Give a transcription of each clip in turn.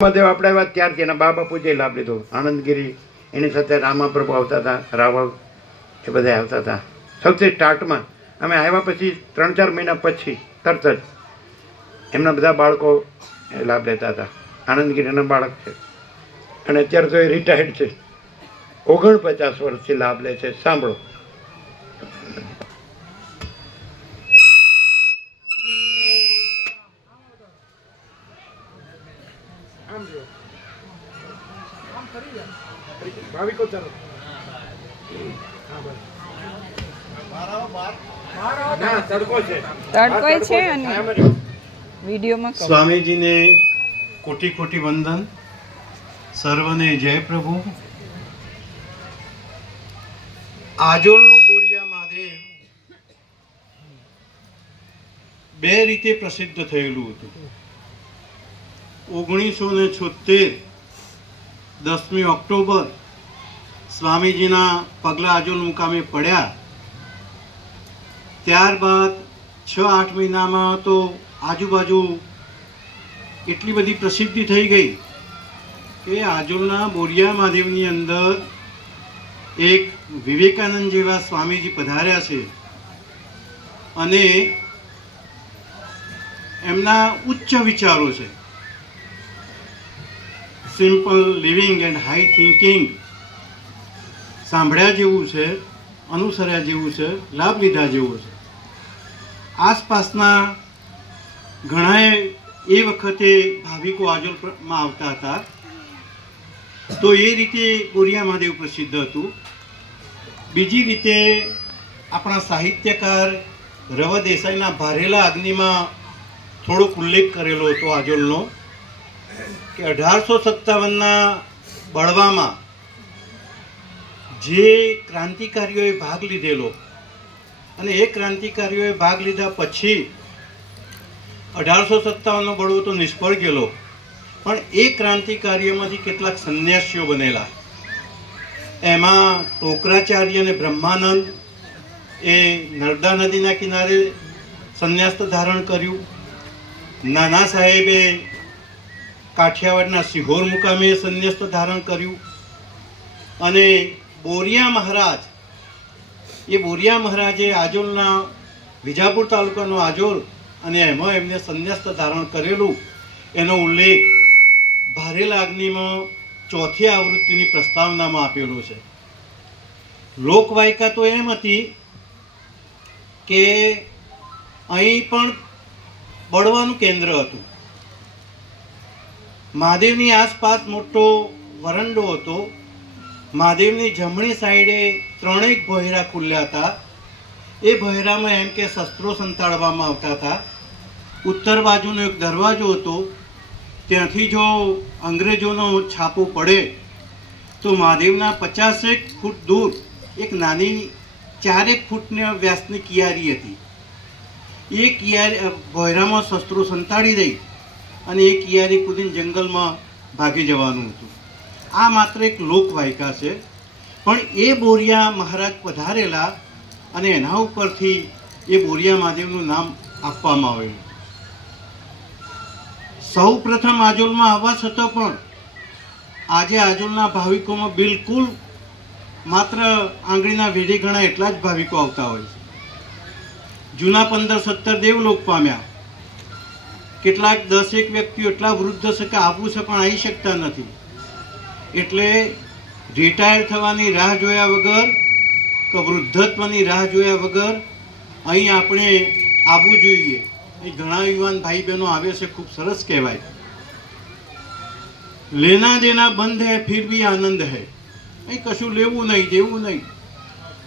મહાદેવ આપણે આવ્યા ત્યારથી એના બા બાપુજીએ લાભ લીધો. આનંદગીરી એની સાથે રામાપ્રભુ આવતા હતા, રાવળ એ બધા આવતા હતા. સૌથી સ્ટાર્ટમાં અમે આવ્યા પછી 3-4 મહિના પછી તરત જ એમના બધા બાળકો લાભ લેતા હતા. આનંદગીરીના બાળક છે અને અત્યારે તો એ રિટાયર્ડ છે. 49 વર્ષથી લાભ લે છે. સાંભળો. ભાવિકો તરફ સ્વામીજીને કોટી કોટી વંદન. સર્વને જય પ્રભુ. આજોલનું બોરિયા મહાદેવ બે રીતે પ્રસિદ્ધ થયેલું હતું. 1976 10મી ઓક્ટોબર સ્વામીજીના પગલા આજોલ મુકામે પડ્યા. ત્યારબાદ 6-8 મહિનામાં તો આજુબાજુ એટલી બધી પ્રસિદ્ધિ થઈ ગઈ કે આજોલના બોરિયા મહાદેવની અંદર એક વિવેકાનંદ જેવા સ્વામીજી પધાર્યા છે અને એમના ઉચ્ચ વિચારો છે. Simple living and high thinking સાંભળ્યા જેવું છે, અનુસર્યા જેવું છે, લાભ લીધા જેવું છે. આસપાસના ઘણાએ એ વખતે ભાવિકો આજોલમાં આવતા હતા તો એ રીતે બોરિયા મહાદેવ પ્રસિદ્ધ હતું. બીજી રીતે આપણા સાહિત્યકાર રવ દેસાઈના ભારેલા અગ્નિમાં થોડોક ઉલ્લેખ કરેલો હતો આજોલનો કે 1857ના બળવામાં જે ક્રાંતિકારીઓએ ભાગ લીધેલો અને એ ક્રાંતિકારીઓએ ભાગ લીધા પછી 1857નો બળવો તો નિષ્ફળ ગયેલો, પણ એ ક્રાંતિકારીઓમાંથી કેટલાક સંન્યાસીઓ બનેલા. એમાં ટોકરાચાર્ય અને બ્રહ્માનંદ એ નર્મદા નદીના કિનારે સંન્યાસ ધારણ કર્યું. નાના સાહેબે કાઠિયાવાડના સિહોર મુકામે સંન્યાસ ધારણ કર્યું અને બોરિયા મહારાજે આજોલના વિજાપુર તાલુકાનો આજોલ અને એમાં એમને સંન્યાસ ધારણ કરેલું એનો ઉલ્લેખ ભારેલા અગ્નિમાં 4થી આવૃત્તિની પ્રસ્તાવનામાં આપેલો છે. લોકવાયકા તો એમ હતી કે અહીં પણ બળવાનું કેન્દ્ર હતું. મહાદેવની આસપાસ મોટો વરંડો હતો. મહાદેવની જમણી સાઈડે 3 ભોયરા ખુલ્યા હતા. એ ભોયરામાં એમ કે શસ્ત્રો સંતાડવામાં આવતા હતા. ઉત્તર બાજુનો એક દરવાજો હતો. ત્યાંથી જો અંગ્રેજોનો છાપો પડે તો મહાદેવના 50 ફૂટ દૂર એક નાની 4 ફૂટના વ્યાસની કિયારી હતી. એ કિયારી ભોયરામાં શસ્ત્રો સંતાડી દઈ અને એ કિયારી કૂદીને જંગલમાં ભાગી જવાનું હતું. આ માત્ર એક લોકવાયકા છે, પણ એ બોરિયા મહારાજ પધારેલા અને એના ઉપરથી એ બોરિયા મહાદેવનું નામ આપવામાં આવેલું. સૌ પ્રથમ આજોલમાં આવવા છતાં પણ આજે આજોલના ભાવિકોમાં બિલકુલ માત્ર આંગળીના વેઢે ગણા એટલા જ ભાવિકો આવતા હોય છે. જૂના 15-17 દેવલોક પામ્યા. કેટલાક 10 વ્યક્તિઓ એટલા વૃદ્ધ છે કે આવવું છે પણ આવી શકતા નથી. એટલે રિટાયર થવાની રાહ જોયા વગર કે વૃદ્ધત્વની રાહ જોયા વગર અહીં આપણે આવવું જોઈએ. અહીં ઘણા યુવાન ભાઈ બહેનો આવે છે, ખૂબ સરસ કહેવાય. લેના દેના બંધ હૈ ફિર ભી આનંદ હૈ. અહીં કશું લેવું નહીં, દેવું નહીં.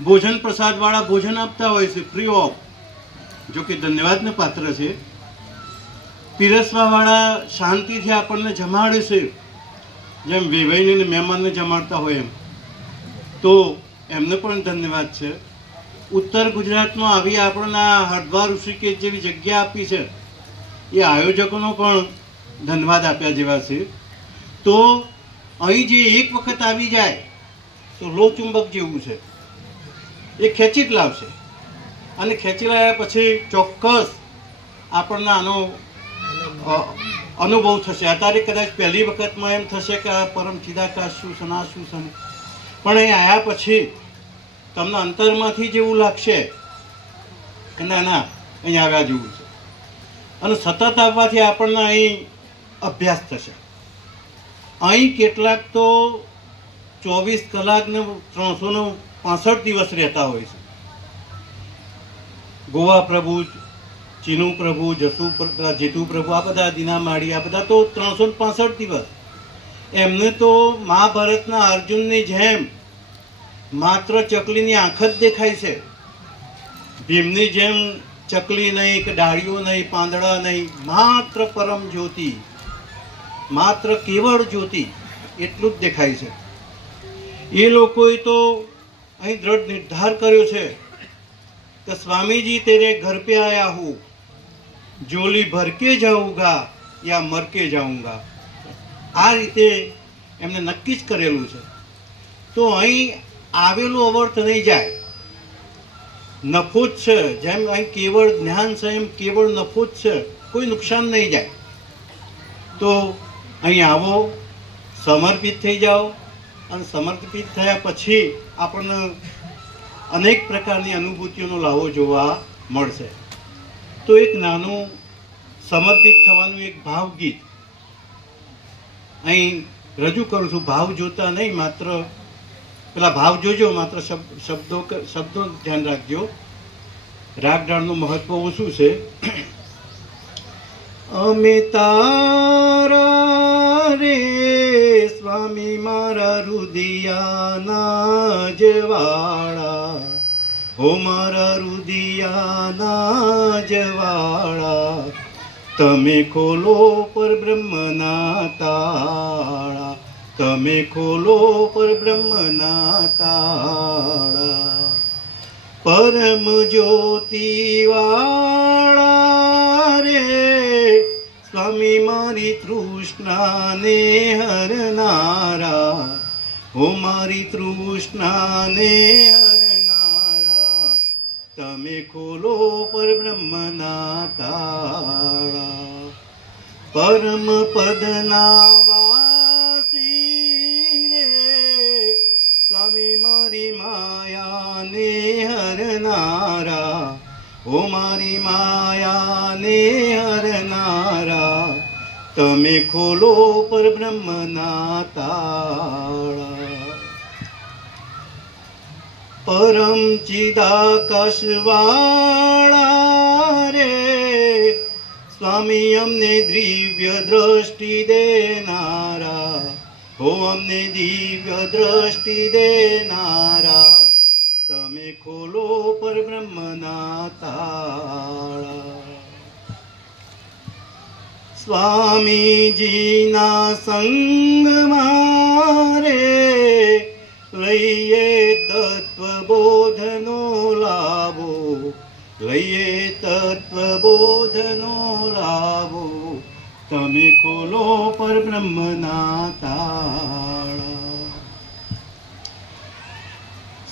ભોજન પ્રસાદવાળા ભોજન આપતા હોય છે ફ્રી ઓફ, જો કે ધન્યવાદને પાત્ર છે. પીરસવાવાળા શાંતિથી આપણને જમાડે છે, જેમ વેવાઈને મહેમાનને જમાડતા હોય એમ. તો એમને પણ ધન્યવાદ છે. ઉત્તર ગુજરાતમાં આવી આપણના હરદ્વાર ઋષિકેશ જેવી જગ્યા આપી છે એ આયોજકોનો પણ ધન્યવાદ આપ્યા જેવા છે. તો અહીં જે એક વખત આવી જાય તો લોહચુંબક જેવું છે, એ ખેંચી જ લાવશે અને ખેંચી લાવ્યા પછી ચોક્કસ આપણને આનો અનુભવ થશે. અત્યારે કદાચ પહેલી વખતમાં એમ થશે કે આ પરમ ચિદાકાશ શું છે, ના શું છે, પણ અહીં આવ્યા પછી તમને અંતરમાંથી જેવું લાગશે કે ના ના અહીં આવ્યા જેવું છે. અને સતત આવવાથી આપણને અહીં અભ્યાસ થશે. અહીં કેટલાક તો 24 કલાકને 365 દિવસ રહેતા હોય છે. ગોવા પ્રભુ, ચીનુ પ્રભુ, જીતુ પ્રભુ, આ બધા દીના માળી, આ બધા તો 365 દિવસ. એમને તો મહાભારતના અર્જુનની જેમ માત્ર ચકલીની આંખ જ દેખાય છે. ભીમની જેમ ચકલી નહીં કે ડાળીઓ નહીં, પાંદડા નહીં, માત્ર પરમ જ્યોતિ, માત્ર કેવળ જ્યોતિ એટલું જ દેખાય છે. એ લોકોએ તો અહીં દ્રઢ નિર્ધાર કર્યો છે कि स्वामी जी तेरे घर पे आया हूँ, जोली भर के जाऊंगा या मर के जाऊंगा. આ રીતે એમને નક્કી જ કરેલું છે. તો અહીં આવેલું અવર્થ નહીં જાય, નફો જ છે. જેમ અહીં કેવળ જ્ઞાન છે એમ કેવળ નફો જ છે, કોઈ નુકસાન નહીં જાય. તો અહીં આવો, સમર્પિત થઈ જાઓ, અને સમર્પિત થયા પછી આપણને અનેક પ્રકારની અનુભૂતિઓનો લાવો જોવા મળશે. તો એક નાનું સમર્પિત થવાનું એક ભાવગીત અહીં રજૂ કરું છું. ભાવ જોતા નહીં, માત્ર પેલા ભાવ જોજો, માત્ર શબ્દો ધ્યાન રાખજો. રાગ ડાળનું મહત્વ શું છે? અમે તારા રે સ્વામી મારા રુદિયાના જવાળા, હો મારા રુદિયાના જવાળા, તમે ખોલો પર બ્રહ્મના તાળા, તમે ખોલો પર બ્રહ્મના તાળા. પરમ જ્યોતિવાળા રે સ્વામી મારી તૃષ્ણાને હરનારા, હો મારી તૃષ્ણાને હરનારા, તમે ખોલો પર બ્રહ્મના તાળા. પરમ પદના વાસી રે સ્વામી મારી માયાને હરનારા, હો મારી માયાને હરનારા, તમે ખોલો પર બ્રહ્મના તાળા. પરમ ચિદાકાશવાળા રે સ્વામી અમને દિવ્ય દ્રષ્ટિ દેનારા, હો અમને દિવ્ય દ્રષ્ટિ દેનારા, તમે ખોલો પર બ્રહ્મના તાળા. સ્વામીજીના સંગમાં રે લઈએ તત્વબોધનો લાભો, લઈએ તત્વબોધનો લાભો, તમે ખોલો પર બ્રહ્મના તાળા.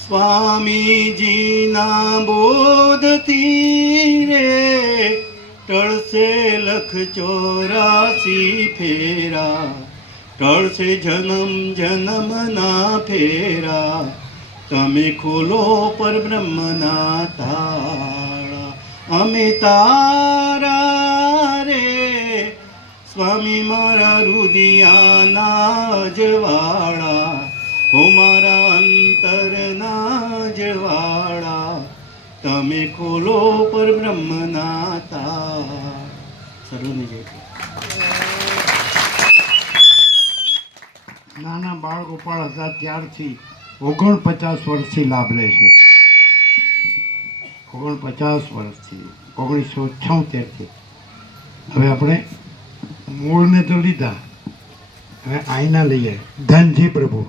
સ્વામીજીના બોધથી રે ટળશે 184 ફેરા, ટળશે જન્મ જન્મના ફેરા, તમે ખોલો પર બ્રહ્મના તાળા. અમે તારા રે સ્વામી મારા રુદિયાના જવાળા, હો મારા અંતરના જવાળા, તમે ખોલો પર બ્રહ્મના તાળા. સર્વને જય. નાના બાળ ગોપાળ હતા ત્યારથી 49 વર્ષથી લાભ લે છે. 49 વર્ષથી, 1976થી. હવે આપણે મૂળને તો લીધા, હવે આઈના લઈએ. ધનજી પ્રભુ